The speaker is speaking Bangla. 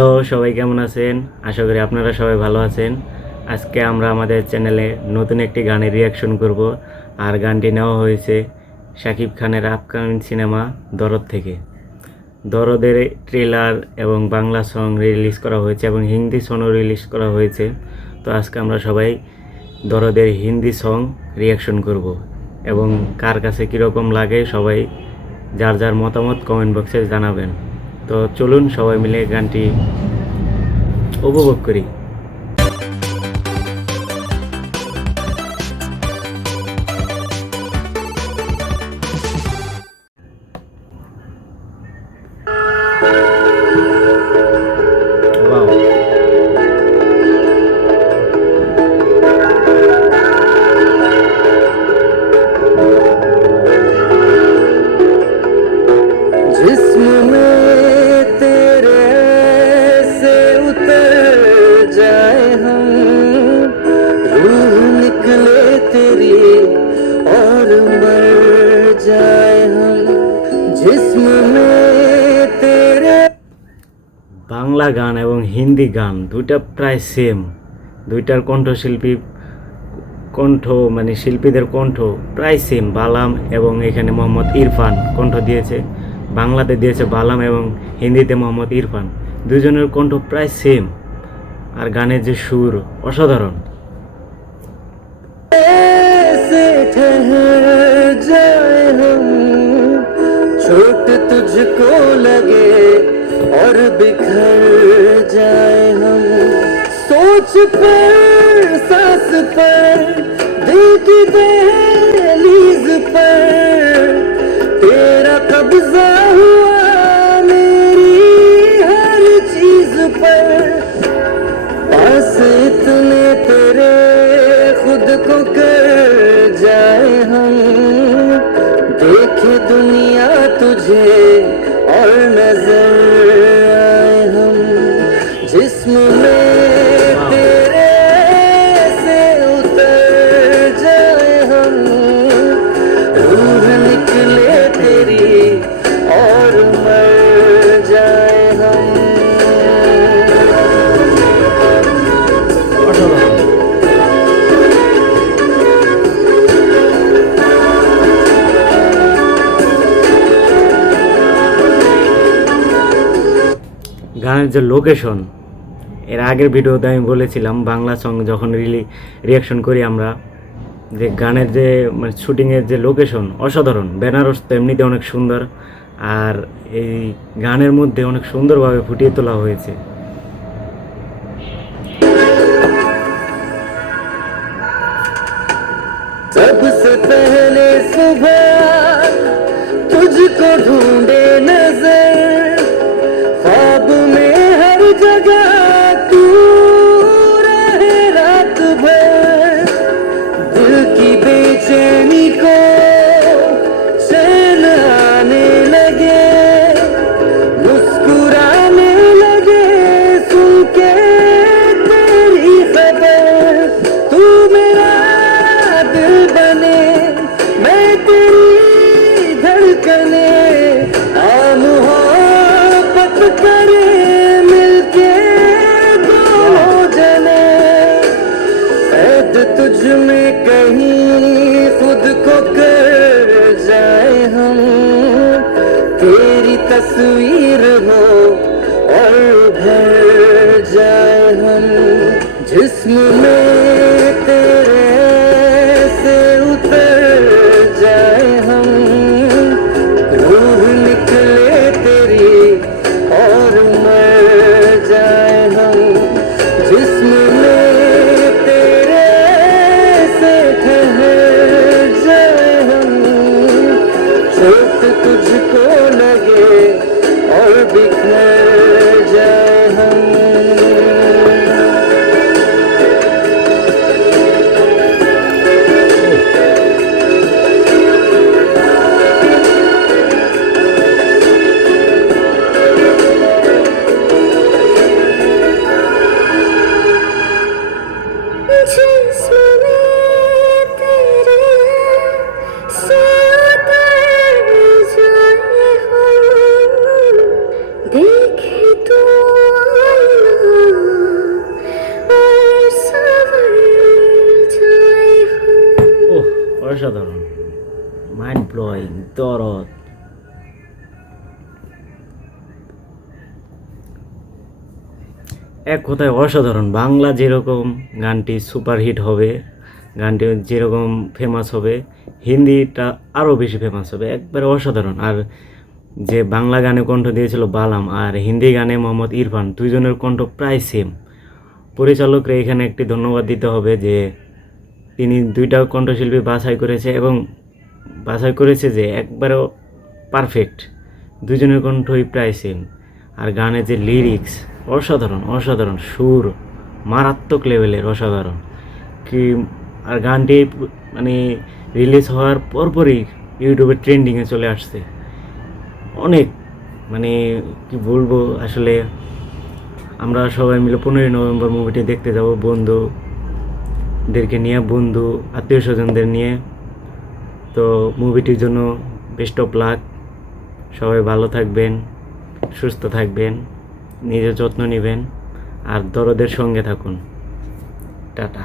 হ্যালো, সবাই কেমন আছেন? আশা করি আপনারা সবাই ভালো আছেন। আজকে আমরা আমাদের চ্যানেলে নতুন একটি গানের রিঅ্যাকশন করব। আর গানটি নেওয়া হয়েছে শাকিব খানের আপকামিং সিনেমা দরদ থেকে। দরদের ট্রেলার এবং বাংলা সং রিলিজ করা হয়েছে এবং হিন্দি সংও রিলিজ করা হয়েছে। তো আজকে আমরা সবাই দরদের হিন্দি সং রিঅ্যাকশন করব এবং কার কাছে কীরকম লাগে সবাই যার যার মতামত কমেন্ট বক্সে জানাবেন। তো চলুন সবাই মিলে গানটি উপভোগ করি। ওয়াও, जिस्म में तेरे से उतर जाए हम, रूह निकले तेरी और मर जाए हम, जिस्म में तेरे। বাংলা গান এবং হিন্দি গান দুইটা প্রায় সেম। দুইটার শিল্পীদের কণ্ঠ প্রায় সেম। বালাম এবং এখানে মোহাম্মদ ইরফান কণ্ঠ দিয়েছে। বাংলাতে দিয়েছে বালাম এবং হিন্দিতে মোহাম্মদ ইরফান। দুজনের কণ্ঠ প্রায় সেম। আর গানের যে সুর অসাধারণ। से ठहर जाए हम, चोट तुझको लगे और बिखर जाए हम, सोच पर सांस पर दिल की दहलीज पर तेरा कब्जा हुआ मेरी हर चीज पर, पास इतने तेरे खुद को कर जाए हम, देखे दुनिया तुझे और नजर आए हम, जिस्म में तेरे से उतर जाए हम, रूह निकले तेरी और मर जाए हम। অসাধারণ। গানের যে লোকেশন, এর আগের ভিডিওতে আমি বলেছিলাম বাংলা সং যখন রিয়াকশন করি আমরা, যে গানের যে শুটিংয়ের যে লোকেশন অসাধারণ। বেনারস তো এমনিতে অনেক সুন্দর, আর এই গানের মধ্যে অনেক সুন্দরভাবে ফুটিয়ে তোলা হয়েছে। सबसे पहले सुबह तुझको ढूंढे नजर, ख्वाब में हर जगह तू रहे रात भर, दिल की बेचैनी को चैन आने लगे, मुस्कुराने लगे सुन के तेरी खबर, तू मेरा दिल बने मैं तेरी धड़कने, आ मोहब्बत करे मिलके दोनों जने, कैद तुझ में कहीं खुद को कर जाए हम, तेरी तस्वीर हो और भर जाए हम, जिस्म में तेरे से उतर जाए हम, रूह निकले तेरी और मर जाए हम, जिस्म में तेरे से ठहर जाए हम, चोट तुझको लगे और बिखर जाए हम। देखे तो অসাধারণ, মাইন্ড ব্লোয়িং, দরদ। এক কথায় অসাধারণ। বাংলা যেরকম গানটি সুপারহিট হবে, গানটি যেরকম ফেমাস হবে, হিন্দিটা আরও বেশি ফেমাস হবে, একবারে অসাধারণ। আর যে বাংলা গানে কণ্ঠ দিয়েছিল বালাম আর হিন্দি গানে মোহাম্মদ ইরফান, দুইজনের কণ্ঠ প্রায় সেম। পরিচালকরা এখানে একটি ধন্যবাদ দিতে হবে যে তিনি দুইটা কণ্ঠশিল্পী বাছাই করেছে এবং বাছাই করেছে যে একবারেও পারফেক্ট, দুজনের কণ্ঠই প্রায় সেম। আর গানের যে লিরিক্স অসাধারণ, অসাধারণ সুর, মারাত্মক লেভেলের, অসাধারণ কি। আর গানটি মানে রিলিজ হওয়ার পরপরই ইউটিউবে ট্রেন্ডিংয়ে চলে আসছে। অনেক মানে কি বলবো আসলে। আমরা সবাই মিলে 15ই নভেম্বর মুভিটি দেখতে যাব বন্ধুদেরকে নিয়ে, বন্ধু আত্মীয় স্বজনদের নিয়ে। তো মুভিটির জন্য বেস্ট অফ লাক। সবাই ভালো থাকবেন, সুস্থ থাকবেন, নিজের যত্ন নেবেন আর দরদের সঙ্গে থাকুন। টাটা।